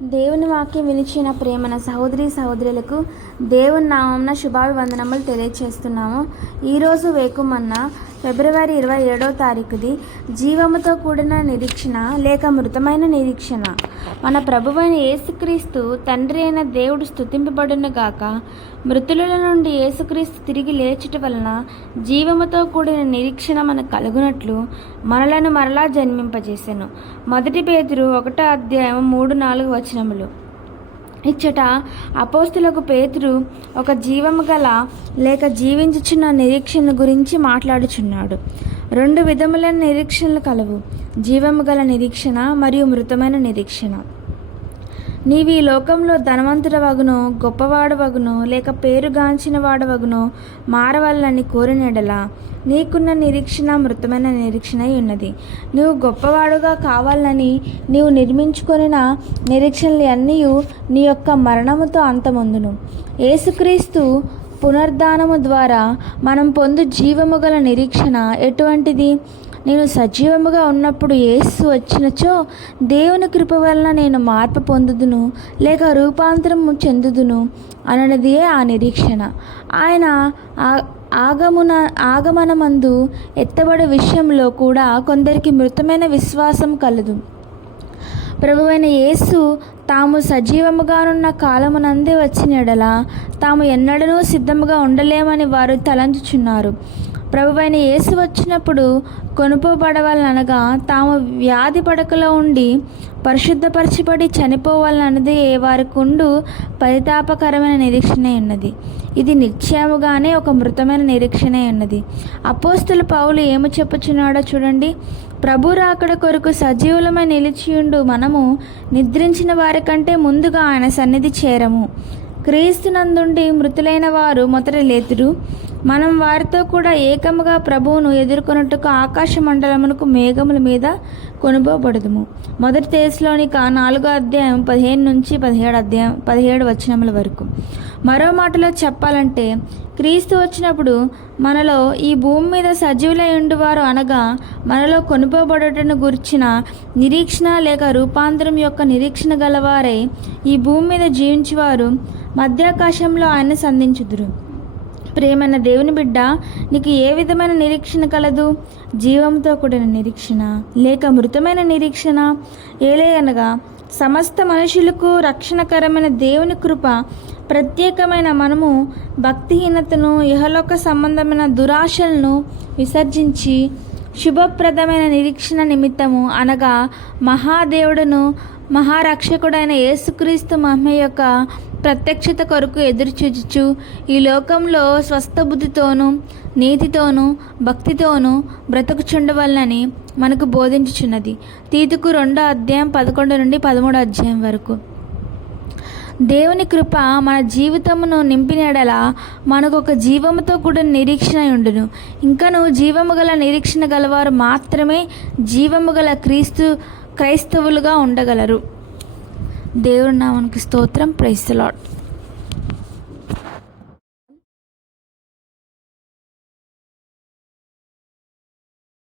దేవుని వాక్యం వినిచిన ప్రేమన సహోదరులకు దేవుని నామమున శుభాభివందనములు తెలియజేస్తున్నాము. ఈరోజు వేకుమన్న ఫిబ్రవరి 27వ తారీఖుది జీవముతో కూడిన నిరీక్షణ లేక మృతమైన నిరీక్షణ. మన ప్రభువైన యేసుక్రీస్తు తండ్రి అయిన దేవుడు స్తుతింపబడును గాక. మృతుల నుండి యేసుక్రీస్తు తిరిగి లేచుట వలన జీవముతో కూడిన నిరీక్షణ మనకు కలుగునట్లు మనలను మరలా జన్మింపజేసెను. 1 పేతురు 1:3-4 వచనములు. ఇచ్చట అపోస్తులకు పేతురు ఒక జీవము గల లేక జీవించుచున్న నిరీక్షణ గురించి మాట్లాడుచున్నాడు. 2 విధములైన నిరీక్షణలు కలవు: జీవము గల నిరీక్షణ మరియు మృతమైన నిరీక్షణ. నీవు ఈ లోకంలో ధనవంతుడవగునో గొప్పవాడవగునో లేక పేరుగాంచిన వాడవగునో మారవల్లని కోరినెడలా నీకున్న నిరీక్షణ మృతమైన నిరీక్షణ ఉన్నది. నువ్వు గొప్పవాడుగా కావాలని నీవు నిర్మించుకొనిన నిరీక్షణలు అన్నీ నీ యొక్క మరణముతో అంతమొందును. యేసుక్రీస్తు పునరుద్ధానము ద్వారా మనం పొందు జీవము గల నిరీక్షణ ఎటువంటిది? నేను సజీవముగా ఉన్నప్పుడు యేసు వచ్చినచో దేవుని కృప వలన నేను మార్పు పొందుదును లేక రూపాంతరము చెందుదును అననిదియే ఆ నిరీక్షణ. ఆయన ఆగమనమందు ఎత్తబడే విషయంలో కూడా కొందరికి మృతమైన విశ్వాసం కలదు. ప్రభువైన యేసు తాము సజీవముగానున్న కాలమునందే వచ్చిన ఎడల తాము ఎన్నడనూ సిద్ధముగా ఉండలేమని వారు తలంచుచున్నారు. ప్రభువైన యేసు వచ్చినప్పుడు కొనుపోబడవాలనగా తాము వ్యాధి పడకలో ఉండి పరిశుద్ధపరచబడి చనిపోవాలన్నది వారికి ఉండు పరితాపకరమైన నిరీక్షణ ఉన్నది. ఇది నిశ్చయముగానే ఒక మృతమైన నిరీక్షణ ఉన్నది. అపోస్తలుడు పౌలు ఏమి చెప్పుచున్నాడో చూడండి. ప్రభు రాకడ కొరకు సజీవులమై నిలిచియుండు మనము నిద్రించిన వారి కంటే ముందుగా ఆయన సన్నిధి చేరము. క్రీస్తునందుండి మృతులైన వారు మొదట లేతురు. మనం వారితో కూడా ఏకముగా ప్రభువును ఎదుర్కొన్నట్టుకు ఆకాశ మండలమునకు మేఘముల మీద కొనుపోబడదుము. 1 తెస్సలోనిక 4:15-17 వచనముల వరకు. మరో మాటలో చెప్పాలంటే క్రీస్తు వచ్చినప్పుడు మనలో ఈ భూమి మీద సజీవులై ఉండువారు అనగా మనలో కొనుపోబడటను గుర్చిన నిరీక్షణ లేక రూపాంతరం యొక్క నిరీక్షణ గలవారై ఈ భూమి మీద జీవించేవారు మధ్యాకాశంలో ఆయన సంధించుదురు. ప్రేమైన దేవుని బిడ్డ, నీకు ఏ విధమైన నిరీక్షణ కలదు? జీవంతో కూడిన నిరీక్షణ లేక మృతమైన నిరీక్షణ? ఏలయనగా సమస్త మనుషులకు రక్షణకరమైన దేవుని కృప ప్రత్యేకమైన మనము భక్తిహీనతను ఇహలోక సంబంధమైన దురాశలను విసర్జించి శుభప్రదమైన నిరీక్షణ నిమిత్తము అనగా మహాదేవుడును మహారక్షకుడైన యేసుక్రీస్తు మహిమ యొక్క ప్రత్యక్షత కొరకు ఎదురుచూచుచు ఈ లోకంలో స్వస్థ బుద్ధితోనూ నీతితోనూ భక్తితోనూ బ్రతుకుచుండవలనని మనకు బోధించుచున్నది. తీతుకు 2:11-13 వరకు. దేవుని కృప మన జీవితమును నింపినడల మనకు ఒక జీవముతో కూడిన నిరీక్షణ ఉండును. ఇంకను జీవము గల నిరీక్షణ గలవారు మాత్రమే జీవము గల క్రైస్తవులుగా ఉండగలరు. దేవుని నామమునకు స్తోత్రం. Praise the lord.